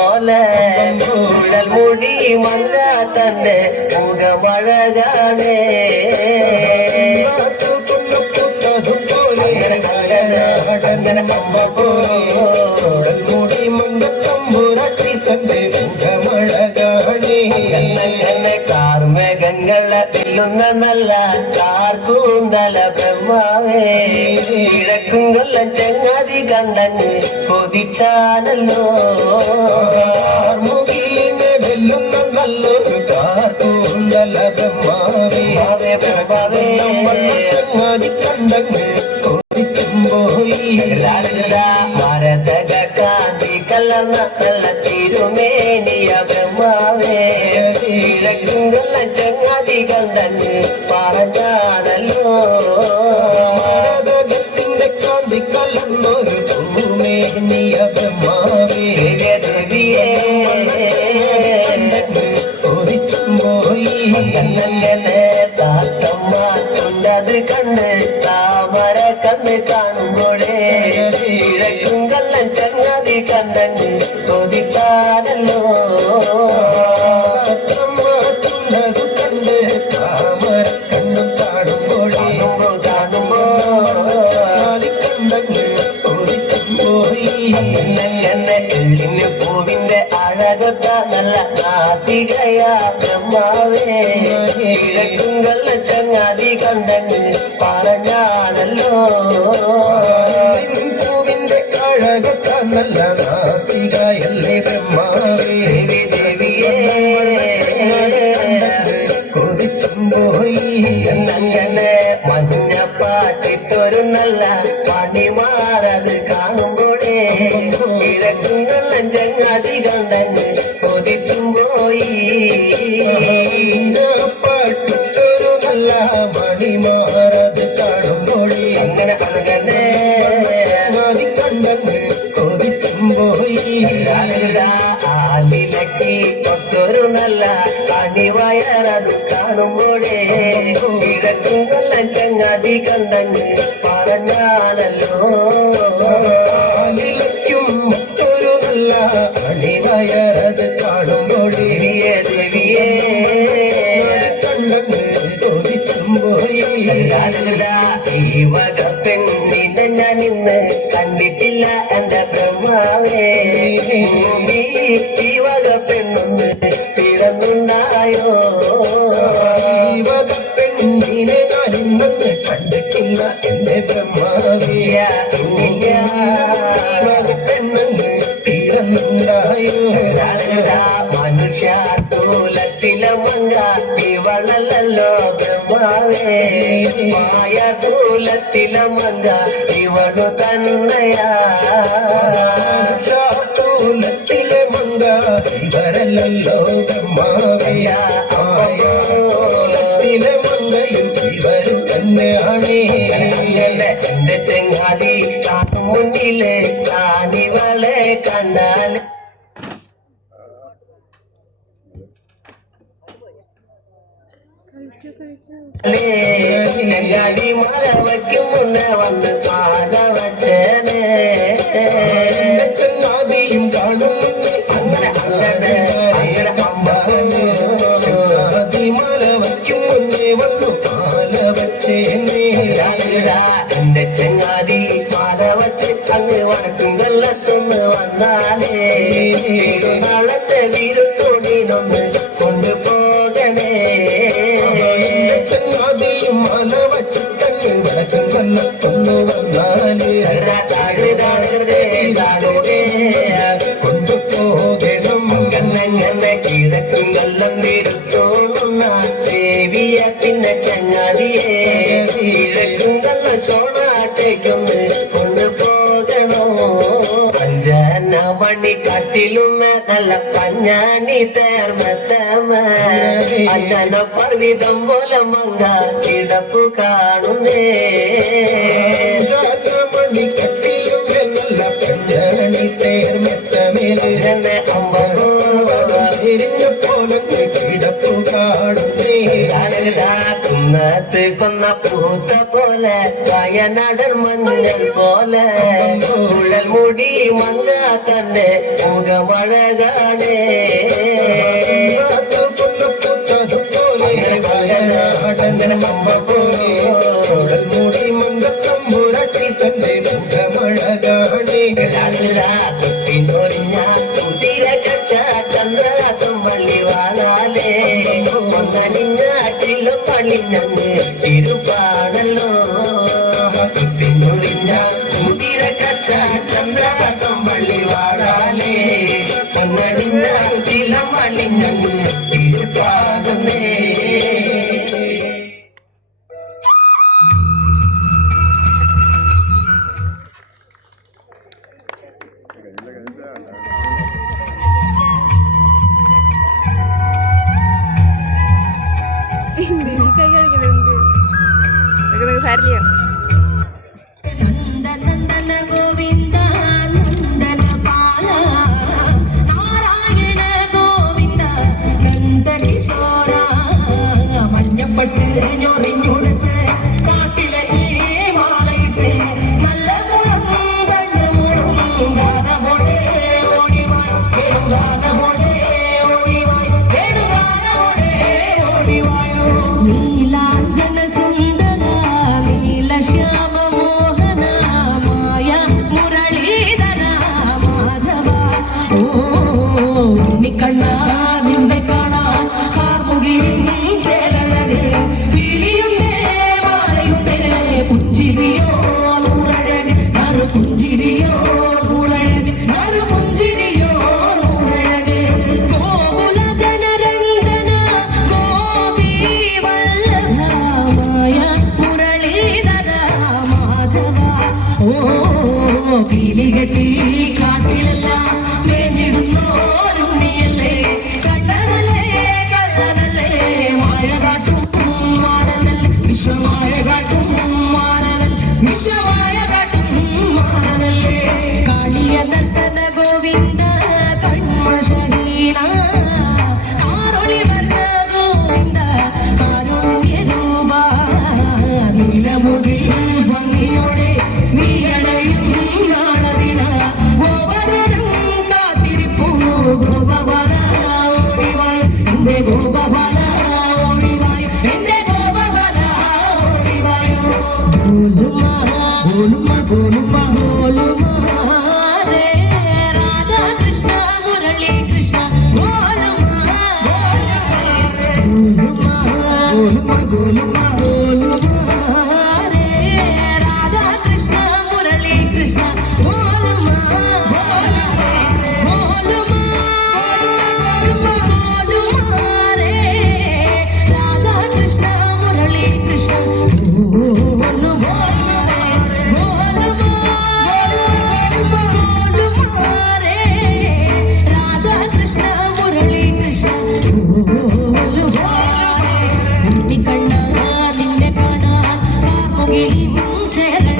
ഉടൽ മുടി മങ്ങ തന്നെ മുഖമഴകാണേ അങ്ങനെ മുടി മങ്ങത്തമ്പുരട്ടി തന്നെ മുഖമഴകാണേ കാർമേഘങ്ങളെ വെല്ലുന്ന നല്ല കാർക്കൂന്തല ബ്രഹ്മാവേ കിഴക്കും കൊല്ലം ചങ്ങാതി കണ്ടങ്ങ് കൊതിച്ചാനല്ലോ മുകിലിനെ വെല്ലുന്ന നല്ലൊരു കാർക്കൂന്തല ബ്രഹ്മാവേ ചങ്ങാതി കണ്ടങ്ങ് മരതക കാന്തി കലർന്ന നല്ല തിരുമേനിയ ബ്രഹ്മാവേ കിഴക്കും കൊല്ലം ചങ്ങാതി കണ്ടങ്ങ് പറഞ്ഞാണല്ലോ മരതകത്തിന്റെ കാന്തി കലർന്നൊരു തിരുമേനിയ ബ്രഹ്മാവേ ദേവിയേ താത്തമ്മ ചുണ്ടത് കണ്ട് താമര കണ്ണ് കാണുമ്പോഴേ കിഴക്കും കള്ളൻ ചങ്ങാതി കണ്ടങ്ങ് ചോദിച്ചാനല്ലോ ചുണ്ടത് കണ്ട് താമര കണ്ണു കാണുമ്പോഴേ കാണുമ്പോ കണ്ടങ്ങ് ചോദിച്ചുപോയി എള്ളിന് പൂവിന്റെ അഴകൊത്ത നല്ല നാസികയാ ബ്രഹ്മാവേ കിഴക്കും കള്ള ചങ്ങാതി കണ്ടങ്ങ് പറഞ്ഞാണല്ലോ പൂവിന്റെ അഴകൊത്ത നല്ല നാസികയല്ലേ ബ്രഹ്മാവേ ദേവിയേ കൊതിച്ചുപോയി എന്നങ്ങനെ മഞ്ഞപ്പാട്ടിട്ടൊരു നല്ല പണിമാറത് കാണുമ്പോഴേ കിഴക്കും കള്ളൻ ചങ്ങാതി കണ്ടങ്ങ് കൊതിച്ചും പോയി പാട്ടൊരു നല്ല മണിമാറത് കാണുമ്പോഴേ അങ്ങനെ അങ്ങനെ കണ്ടങ്ങ് കൊതിച്ചുപോയി ആലിലക്കി കൊത്തൊരു നല്ല അണിവയറത് കാണുമ്പോഴേ കിഴക്കും കൊല്ലം ചങ്ങാതി കണ്ടങ്ങ് പറഞ്ഞാണല്ലോ ആലിലയ്ക്കും മറ്റൊരു നല്ല അണിവയറത് കാണുമ്പോഴേ ദേവിയേ കണ്ടങ്ങ് കൊതിച്ചുപോയി ഈ വക പെണ്ണിനെ ഞാൻ ഇന്ന് കണ്ടിട്ടില്ല എന്റെ ബ്രഹ്മാവേ ഈ വക പെണ്ണൊന്ന് പിറന്നുണ്ടായോ ഈ വക പെണ്ണിനെ ഞാൻ ഇന്നൊന്ന് കണ്ടിട്ടില്ല എന്റെ ബ്രഹ്മാവേ ഈ വക പെണ്ണെന്ന് പിറന്നുണ്ടായോ മനുഷ്യ തൂലത്തിലെ മങ്ക ഇവളല്ലോ ബ്രഹ്മാവേ മായ തൂലത്തിലെ മങ്ക ഇവളു തന്നെയാ ൂലത്തിലെ മങ്ക ഇവരല്ലോ ബ്രഹ്മാവേ ൂലത്തിലെ മങ്കയും ഇവര് തന്നെയാണേ എന്റെ ചെങ്ങാതി മുന്നിലെ കാണിവളെ കണ്ടാൽ ചെങ്ങാതി മല വയ്ക്കും മുന്നേ വന്ന് പാത വച്ചേനെ ചങ്ങാതിയും കാണും അങ്ങനെ അങ്ങനെ അങ്ങനെ ചങ്ങാതി മല വയ്ക്കും മുന്നേ വന്നു പാല വച്ചേനെ എന്റെ ചെങ്ങാതി പാത വച്ച് അങ്ങ് വടക്കും കൊല്ലത്തൊന്ന് വന്നാലേ നാളത്തെ വീരുത്തോണിനൊന്ന് കൊണ്ടുപോകണേ ചങ്ങാതിയും മല വച്ചിട്ടങ്ങ് വടക്കും കൊല്ലത്തൊന്നു വന്നാലേ കൊണ്ടുപോകണം കണ്ണങ്ങനെ കിഴക്കും കൊല്ലം വീരുത്തോണുന്ന ദേവിയ പിന്നെ ചങ്ങാതിയെ കിഴക്കും കൊല്ലം സോണാട്ടേക്കൊന്ന് കൊണ്ടുപോകണോ അഞ്ചന മണി കാട്ടിലുമേ നല്ല പഞ്ഞാണി തേർമത്തമ അഞ്ചന പർവിതം പോലെ മങ്ക കിടപ്പു കാണുന്നേ മണിക്കട്ടിലും നല്ല പഞ്ഞാണി തേർമെത്തമേലെ തിരിഞ്ഞ പോലെ കിടപ്പു കാണുന്നേ കുന്നത്ത് കൊന്ന പൂത്ത പോലെ പോലെ വയനാടൻ മഞ്ഞൾ പോലെ കുഴൽ മുടി മങ്ക തന്നെ മുഖമഴകാണേ മൂടി മങ്കത്തമ്പുരട്ടി തന്നെ മുഖമഴകാണി കുത്തിനൊറിഞ്ഞ കുതിര കച്ച ചന്ദ്രാസം വള്ളി വാളാലേ ഒന്നണിഞ്ഞ ചില്ലും പള്ളിഞ്ഞങ്ങ് തിരുപ്പാണല്ലോ കുത്തിനൊറിഞ്ഞ കുതിര കച്ച ചന്ദ്രാസം വള്ളി വാളാലേ ഒന്നണിഞ്ഞ ചില്ലും പള്ളിഞ്ഞങ്ങ് തിരുപ്പാകുന്നേ സാരില്ല നന്ദന ഗോവിന്ദ നന്ദന പാല നാരായണ ഗോവിന്ദ നന്ദകിശോര മഞ്ഞപ്പട്ട് ഞൊറിഞ്ഞുടുത്ത് കാട്ടിലെ മാലയിട്ട് നല്ല മുളം കണ്ണുമുളും ഗാനമോടെ ഓടിവായ് വേണുഗാനമോടെ ഓടിവായ് വേണുഗാനമോടെ ഓടിവായോ നീലാഞ്ജന സുന്ദര നീലശ്യാമ മോഹന മായ മുരളീധര മാധവ ഓ ഉണ്ണിക്കണ്ണ നിന്നെ കാണാൻ കാർമുകിലിൻ ചേലഴക് വിളിയുണ്ടേ മാലയുണ്ടേ പുഞ്ചിരിയോ നൂറഴക് നറു പുഞ്ചിരിയോ നൂറഴക് നറു പുഞ്ചിരിയോ നൂറഴക് ഗോകുല ജനരഞ്ജന ഗോപീ വല്ലഭമായ മുരളീധര മാധവ ഓ കിളികെട്ടി കാട്ടിലെല്ലാം മേഞ്ഞിടുന്നോരുണ്ണിയല്ലേ കണ്ണനല്ലേ കള്ളനല്ലേ മായ കാട്ടും മാറനല്ലേ വിശ്വമായ കാട്ടും മാറനല്ലേ വിശ്വമായ കാട്ടും മാറനല്ലേ കാളിയ നന്ദന ഗോവിന്ദ കൺമശഹീന ആരൊളി വർണ്ണ ഗോവിന്ദ കാരുണ്യരൂപ നീലമുകിൽ ഭംഗിയോടെ നീ അണയും നാളതിന ഗോപവനം കാത്തിരിപ്പൂ ഗോപവന ഓടിവായ് എന്റെ ഗോപവന ഓടിവായ് എന്റെ ഗോപവന ഓടിവായോ ഗോലുമാ ഗോലുമാ ഗോലുമാരേ രാധാ കൃഷ്ണ മുരളി കൃഷ്ണ ഗോലുമാ ഗോലുമാ ഗോലുമാരേ രാധാ കൃഷ്ണ മുരളി കൃഷ്ണ ഗോലുമാ ഗോലുമാരേ രാധാ കൃഷ്ണ മുരളി കൃഷ്ണ ഗോലുമാരേ രാധാ കൃഷ്ണ മുരളി കൃഷ്ണ ഉണ്ണിക്കണ്ണ നിന്നെ കാണാൻ കാർമുകിലിൻ ചേലഴക്